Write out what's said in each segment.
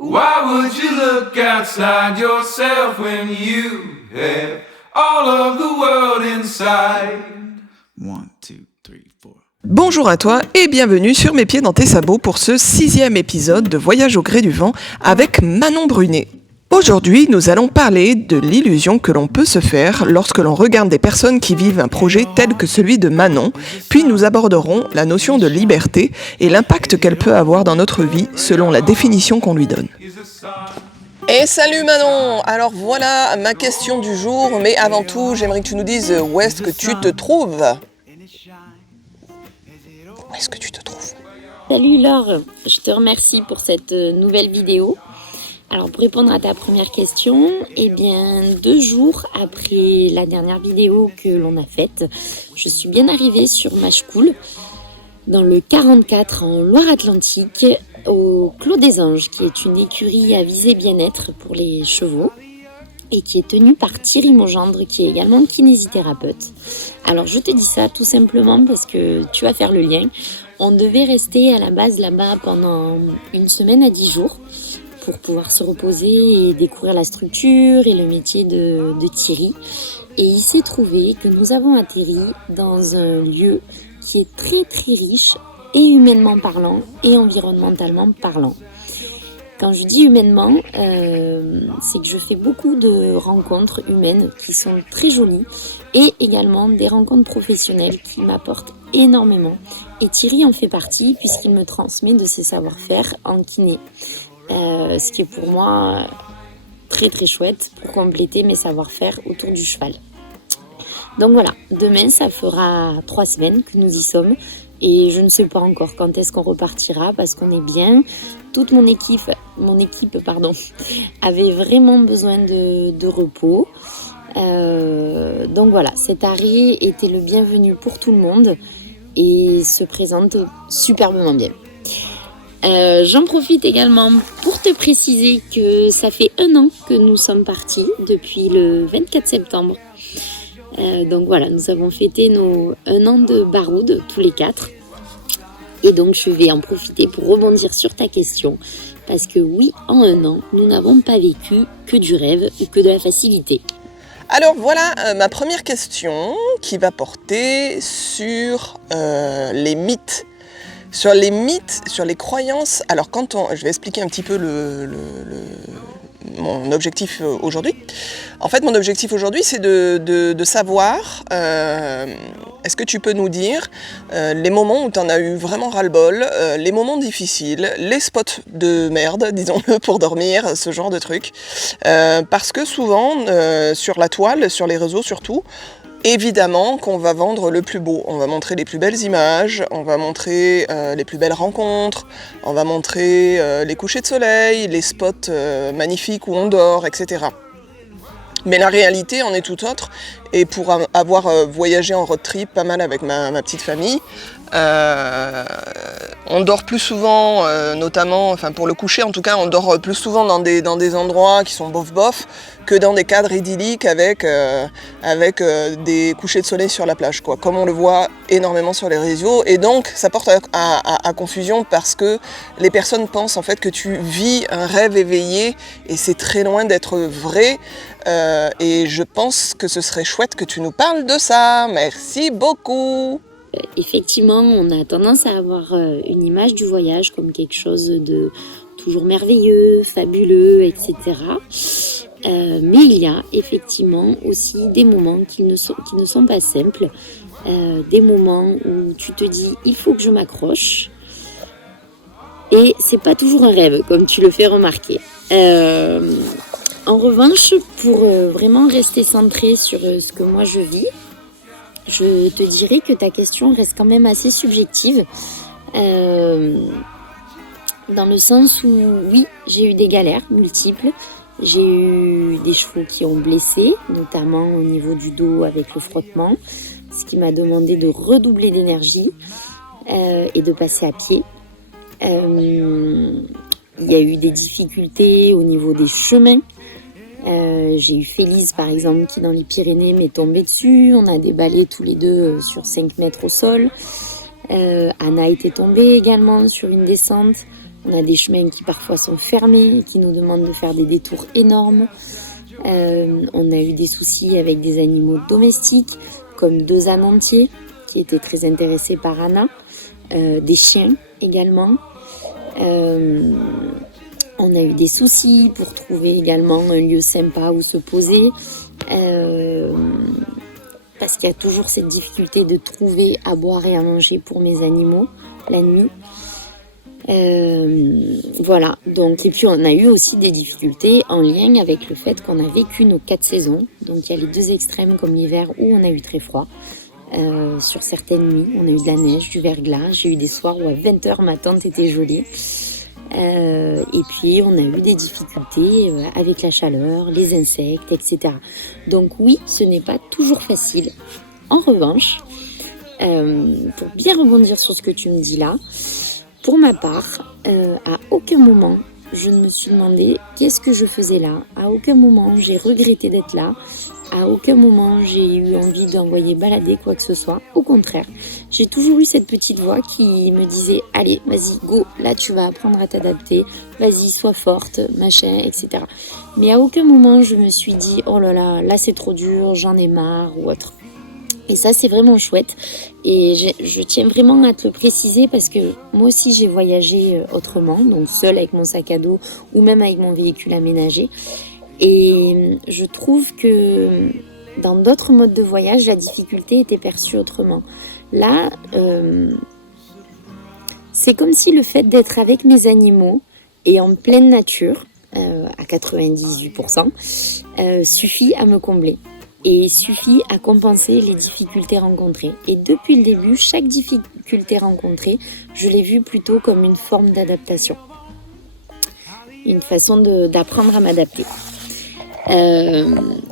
Why would you look outside yourself when you have all of the world inside? 1, 2, 3, 4. Bonjour à toi et bienvenue sur Mes pieds dans tes sabots pour ce 6e épisode de Voyage au gré du vent avec Manon Brunet. Aujourd'hui, nous allons parler de l'illusion que l'on peut se faire lorsque l'on regarde des personnes qui vivent un projet tel que celui de Manon, puis nous aborderons la notion de liberté et l'impact qu'elle peut avoir dans notre vie selon la définition qu'on lui donne. Et salut Manon. Alors voilà ma question du jour, mais avant tout, j'aimerais que tu nous dises où est-ce que tu te trouves. Où est-ce que tu te trouves ? Salut Laure, je te remercie pour cette nouvelle vidéo. Alors pour répondre à ta première question, 2 jours après la dernière vidéo que l'on a faite, je suis bien arrivée sur Machecoul, dans le 44 en Loire-Atlantique, au Clos des Anges, qui est une écurie à visée bien-être pour les chevaux et qui est tenue par Thierry Maugendre, qui est également kinésithérapeute. Alors je te dis ça tout simplement parce que tu vas faire le lien. On devait rester à la base là-bas pendant une semaine à 10 jours pour pouvoir se reposer et découvrir la structure et le métier de Thierry. Et il s'est trouvé que nous avons atterri dans un lieu qui est très très riche et humainement parlant et environnementalement parlant. Quand je dis humainement, c'est que je fais beaucoup de rencontres humaines qui sont très jolies et également des rencontres professionnelles qui m'apportent énormément. Et Thierry en fait partie puisqu'il me transmet de ses savoir-faire en kiné. Ce qui est pour moi très très chouette pour compléter mes savoir-faire autour du cheval. Donc voilà, demain ça fera 3 semaines que nous y sommes et je ne sais pas encore quand est-ce qu'on repartira parce qu'on est bien. Toute mon équipe avait vraiment besoin de repos. Donc voilà, cet arrêt était le bienvenu pour tout le monde et se présente superbement bien. J'en profite également pour te préciser que ça fait 1 an que nous sommes partis depuis le 24 septembre. Donc voilà, nous avons fêté nos 1 an de baroude tous les 4. Et donc je vais en profiter pour rebondir sur ta question. Parce que oui, en 1 an, nous n'avons pas vécu que du rêve ou que de la facilité. Alors voilà ma première question qui va porter sur les mythes. Sur les mythes, sur les croyances. Alors je vais expliquer un petit peu mon objectif aujourd'hui. En fait, mon objectif aujourd'hui, c'est de savoir, est-ce que tu peux nous dire les moments où tu en as eu vraiment ras-le-bol, les moments difficiles, les spots de merde, disons-le, pour dormir, ce genre de trucs. Parce que souvent, sur la toile, sur les réseaux surtout, évidemment qu'on va vendre le plus beau, on va montrer les plus belles images, on va montrer les plus belles rencontres, on va montrer les couchers de soleil, les spots magnifiques où on dort, etc. Mais la réalité en est tout autre, et pour avoir voyagé en road trip pas mal avec ma petite famille, on dort plus souvent, notamment, enfin pour le coucher en tout cas, on dort plus souvent dans des endroits qui sont bof que dans des cadres idylliques avec des couchers de soleil sur la plage, quoi, comme on le voit énormément sur les réseaux. Et donc ça porte à confusion parce que les personnes pensent en fait que tu vis un rêve éveillé et c'est très loin d'être vrai. Et je pense que ce serait chouette que tu nous parles de ça. Merci beaucoup. Effectivement, on a tendance à avoir une image du voyage comme quelque chose de toujours merveilleux, fabuleux, etc. Mais il y a effectivement aussi des moments qui ne sont pas simples. Des moments où tu te dis « il faut que je m'accroche ». Et c'est pas toujours un rêve, comme tu le fais remarquer. En revanche, pour vraiment rester centré sur ce que moi je vis, je te dirais que ta question reste quand même assez subjective, dans le sens où oui, j'ai eu des galères multiples, j'ai eu des chevaux qui ont blessé, notamment au niveau du dos avec le frottement, ce qui m'a demandé de redoubler d'énergie et de passer à pied. Il y a eu des difficultés au niveau des chemins. J'ai eu Félise par exemple qui dans les Pyrénées m'est tombée dessus, on a déballé tous les deux sur 5 mètres au sol. Anna était tombée également sur une descente, On a des chemins qui parfois sont fermés, qui nous demandent de faire des détours énormes. On a eu des soucis avec des animaux domestiques, comme 2 ânes entiers, qui étaient très intéressés par Anna. Des chiens également. On a eu des soucis pour trouver également un lieu sympa où se poser. Parce qu'il y a toujours cette difficulté de trouver à boire et à manger pour mes animaux la nuit. Voilà, donc, et puis on a eu aussi des difficultés en lien avec le fait qu'on a vécu nos 4 saisons. Donc il y a les 2 extrêmes comme l'hiver où on a eu très froid. Sur certaines nuits, on a eu de la neige, du verglas. J'ai eu des soirs où à 20h ma tente était gelée. Et puis on a eu des difficultés avec la chaleur, les insectes, etc. Donc oui, ce n'est pas toujours facile. En revanche, pour bien rebondir sur ce que tu me dis là, pour ma part, à aucun moment je ne me suis demandé qu'est-ce que je faisais là. À aucun moment j'ai regretté d'être là. À aucun moment j'ai eu envie d'envoyer balader quoi que ce soit. Au contraire, j'ai toujours eu cette petite voix qui me disait « Allez, vas-y, go, là tu vas apprendre à t'adapter. Vas-y, sois forte, machin, etc. » Mais à aucun moment je me suis dit « Oh là là, là c'est trop dur, j'en ai marre » ou autre. Et ça, c'est vraiment chouette. Et je tiens vraiment à te le préciser parce que moi aussi, j'ai voyagé autrement, donc seule avec mon sac à dos ou même avec mon véhicule aménagé. Et je trouve que dans d'autres modes de voyage, la difficulté était perçue autrement. Là, c'est comme si le fait d'être avec mes animaux et en pleine nature, à 98%, suffit à me combler. Et suffit à compenser les difficultés rencontrées. Et depuis le début, chaque difficulté rencontrée, je l'ai vue plutôt comme une forme d'adaptation. Une façon d'apprendre à m'adapter.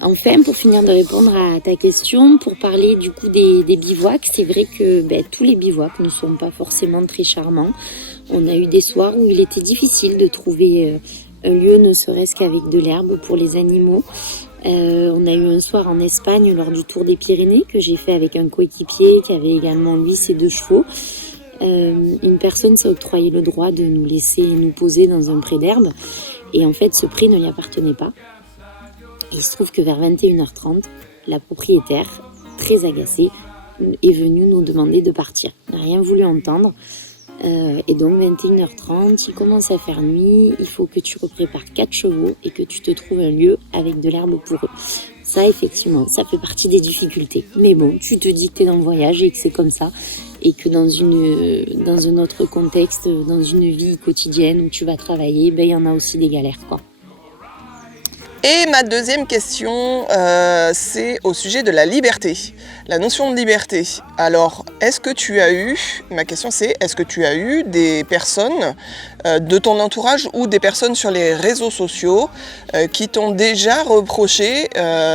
Enfin, pour finir de répondre à ta question, pour parler du coup des bivouacs, c'est vrai que tous les bivouacs ne sont pas forcément très charmants. On a eu des soirs où il était difficile de trouver un lieu, ne serait-ce qu'avec de l'herbe pour les animaux. On a eu un soir en Espagne lors du Tour des Pyrénées que j'ai fait avec un coéquipier qui avait également lui ses 2 chevaux. Une personne s'est octroyé le droit de nous laisser nous poser dans un pré d'herbe et en fait ce pré ne lui appartenait pas. Et il se trouve que vers 21h30, la propriétaire, très agacée, est venue nous demander de partir. Elle n'a rien voulu entendre. Et donc 21h30, il commence à faire nuit, il faut que tu reprépares 4 chevaux et que tu te trouves un lieu avec de l'herbe pour eux. Ça effectivement, ça fait partie des difficultés. Mais bon, tu te dis que tu es dans le voyage et que c'est comme ça. Et que dans un autre contexte, dans une vie quotidienne où tu vas travailler, il y en a aussi des galères, quoi. Et ma deuxième question, c'est au sujet de la liberté, la notion de liberté. Alors, ma question c'est, est-ce que tu as eu des personnes de ton entourage ou des personnes sur les réseaux sociaux qui t'ont déjà reproché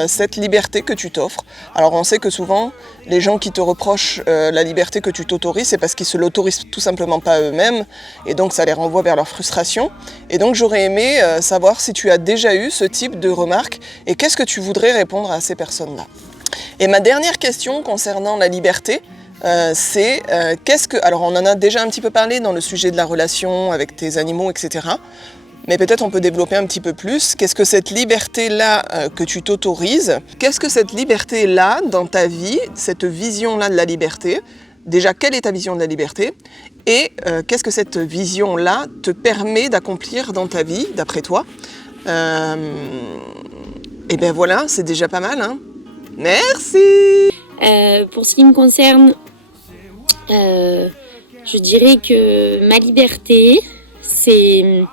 cette liberté que tu t'offres? Alors, on sait que souvent, les gens qui te reprochent la liberté que tu t'autorises, c'est parce qu'ils se l'autorisent tout simplement pas eux-mêmes, et donc ça les renvoie vers leur frustration. Et donc, j'aurais aimé savoir si tu as déjà eu ce type de remarques, et qu'est-ce que tu voudrais répondre à ces personnes-là. Et ma dernière question concernant la liberté, c'est alors on en a déjà un petit peu parlé dans le sujet de la relation avec tes animaux, etc. Mais peut-être on peut développer un petit peu plus. Qu'est-ce que cette liberté-là que tu t'autorises? Qu'est-ce que cette liberté-là dans ta vie, cette vision-là de la liberté? Déjà, quelle est ta vision de la liberté? Et qu'est-ce que cette vision-là te permet d'accomplir dans ta vie, d'après toi? Et bien voilà, c'est déjà pas mal, hein. Merci. Pour ce qui me concerne, je dirais que ma liberté, c'est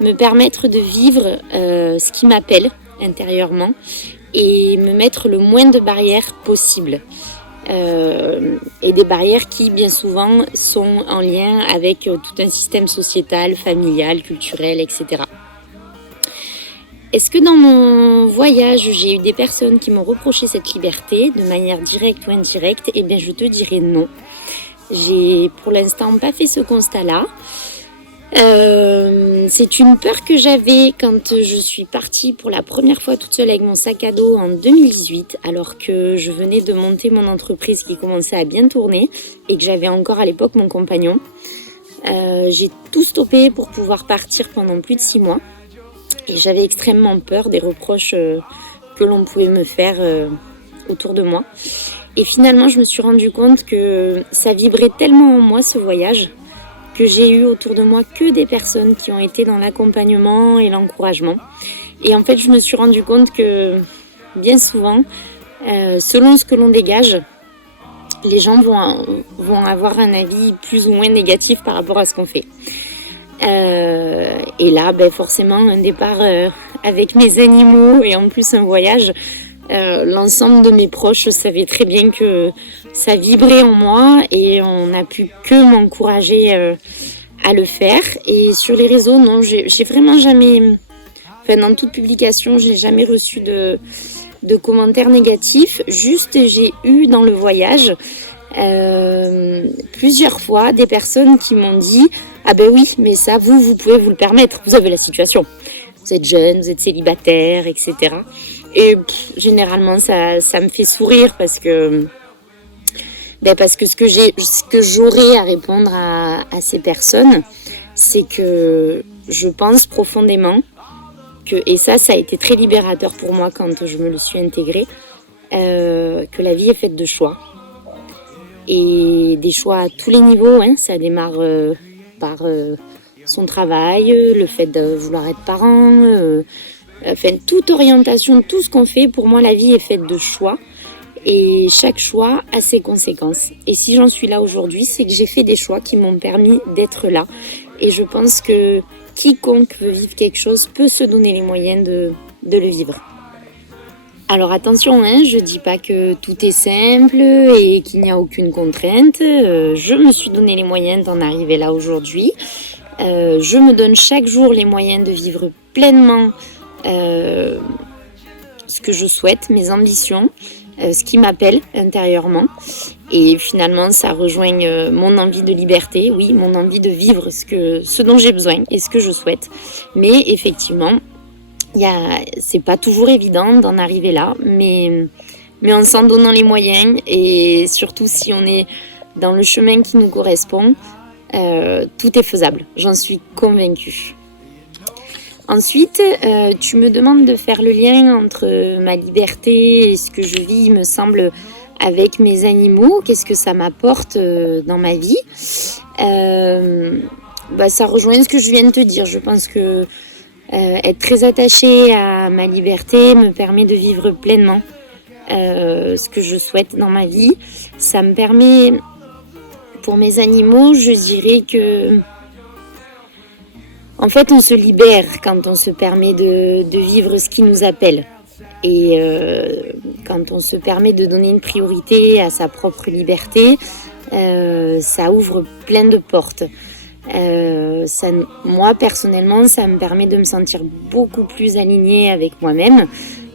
me permettre de vivre ce qui m'appelle intérieurement et me mettre le moins de barrières possible. Et des barrières qui, bien souvent, sont en lien avec tout un système sociétal, familial, culturel, etc. Est-ce que dans mon voyage, j'ai eu des personnes qui m'ont reproché cette liberté de manière directe ou indirecte? Eh bien, je te dirais non. J'ai pour l'instant pas fait ce constat-là. C'est une peur que j'avais quand je suis partie pour la première fois toute seule avec mon sac à dos en 2018, alors que je venais de monter mon entreprise qui commençait à bien tourner et que j'avais encore à l'époque mon compagnon. J'ai tout stoppé pour pouvoir partir pendant plus de 6 mois. Et j'avais extrêmement peur des reproches que l'on pouvait me faire autour de moi. Et finalement, je me suis rendu compte que ça vibrait tellement en moi, ce voyage, que j'ai eu autour de moi que des personnes qui ont été dans l'accompagnement et l'encouragement. Et en fait, je me suis rendu compte que bien souvent, selon ce que l'on dégage, les gens vont avoir un avis plus ou moins négatif par rapport à ce qu'on fait. Et là, forcément, un départ avec mes animaux et en plus un voyage, l'ensemble de mes proches savaient très bien que ça vibrait en moi et on n'a pu que m'encourager à le faire. Et sur les réseaux, non, j'ai vraiment jamais, dans toute publication, j'ai jamais reçu de commentaires négatifs. Juste, j'ai eu dans le voyage plusieurs fois des personnes qui m'ont dit « Ah ben oui, mais ça, vous pouvez vous le permettre, vous avez la situation. Vous êtes jeune, vous êtes célibataire, etc. » Et généralement, ça me fait sourire parce que ce que j'aurais à répondre à ces personnes, c'est que je pense profondément et ça a été très libérateur pour moi quand je me le suis intégré, que la vie est faite de choix. Et des choix à tous les niveaux, hein. Ça démarre par son travail, le fait de vouloir être parent, toute orientation, tout ce qu'on fait, pour moi la vie est faite de choix. Et chaque choix a ses conséquences. Et si j'en suis là aujourd'hui, c'est que j'ai fait des choix qui m'ont permis d'être là. Et je pense que quiconque veut vivre quelque chose peut se donner les moyens de le vivre. Alors attention, je dis pas que tout est simple et qu'il n'y a aucune contrainte. Je me suis donné les moyens d'en arriver là aujourd'hui. Je me donne chaque jour les moyens de vivre pleinement ce que je souhaite, mes ambitions, ce qui m'appelle intérieurement. Et finalement, ça rejoint mon envie de liberté, oui, mon envie de vivre ce dont j'ai besoin et ce que je souhaite. Mais effectivement, c'est pas toujours évident d'en arriver là, mais en s'en donnant les moyens et surtout si on est dans le chemin qui nous correspond, tout est faisable, j'en suis convaincue. Ensuite, tu me demandes de faire le lien entre ma liberté et ce que je vis, il me semble, avec mes animaux. Qu'est-ce que ça m'apporte dans ma vie ? Ça rejoint ce que je viens de te dire. Je pense que être très attachée à ma liberté me permet de vivre pleinement ce que je souhaite dans ma vie. Ça me permet, pour mes animaux, je dirais que en fait, on se libère quand on se permet de vivre ce qui nous appelle. Et quand on se permet de donner une priorité à sa propre liberté, ça ouvre plein de portes. Moi, personnellement, ça me permet de me sentir beaucoup plus alignée avec moi-même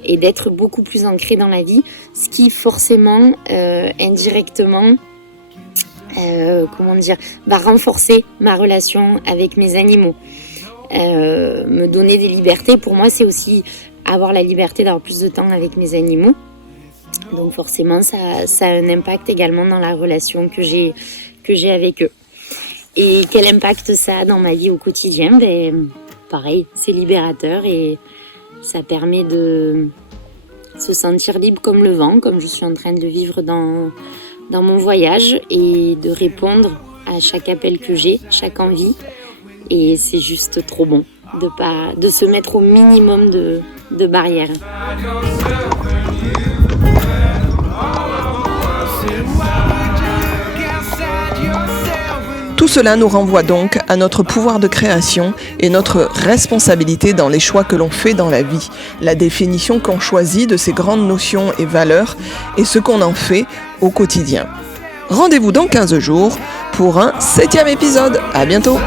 et d'être beaucoup plus ancrée dans la vie, ce qui forcément, indirectement, va renforcer ma relation avec mes animaux. Me donner des libertés, pour moi, c'est aussi avoir la liberté d'avoir plus de temps avec mes animaux. Donc forcément, ça a un impact également dans la relation que j'ai avec eux. Et quel impact ça a dans ma vie au quotidien ? Pareil, c'est libérateur et ça permet de se sentir libre comme le vent, comme je suis en train de le vivre dans mon voyage, et de répondre à chaque appel que j'ai, chaque envie. Et c'est juste trop bon de se mettre au minimum de barrières. Tout cela nous renvoie donc à notre pouvoir de création et notre responsabilité dans les choix que l'on fait dans la vie, la définition qu'on choisit de ces grandes notions et valeurs et ce qu'on en fait au quotidien. Rendez-vous dans 15 jours pour un 7e épisode. À bientôt!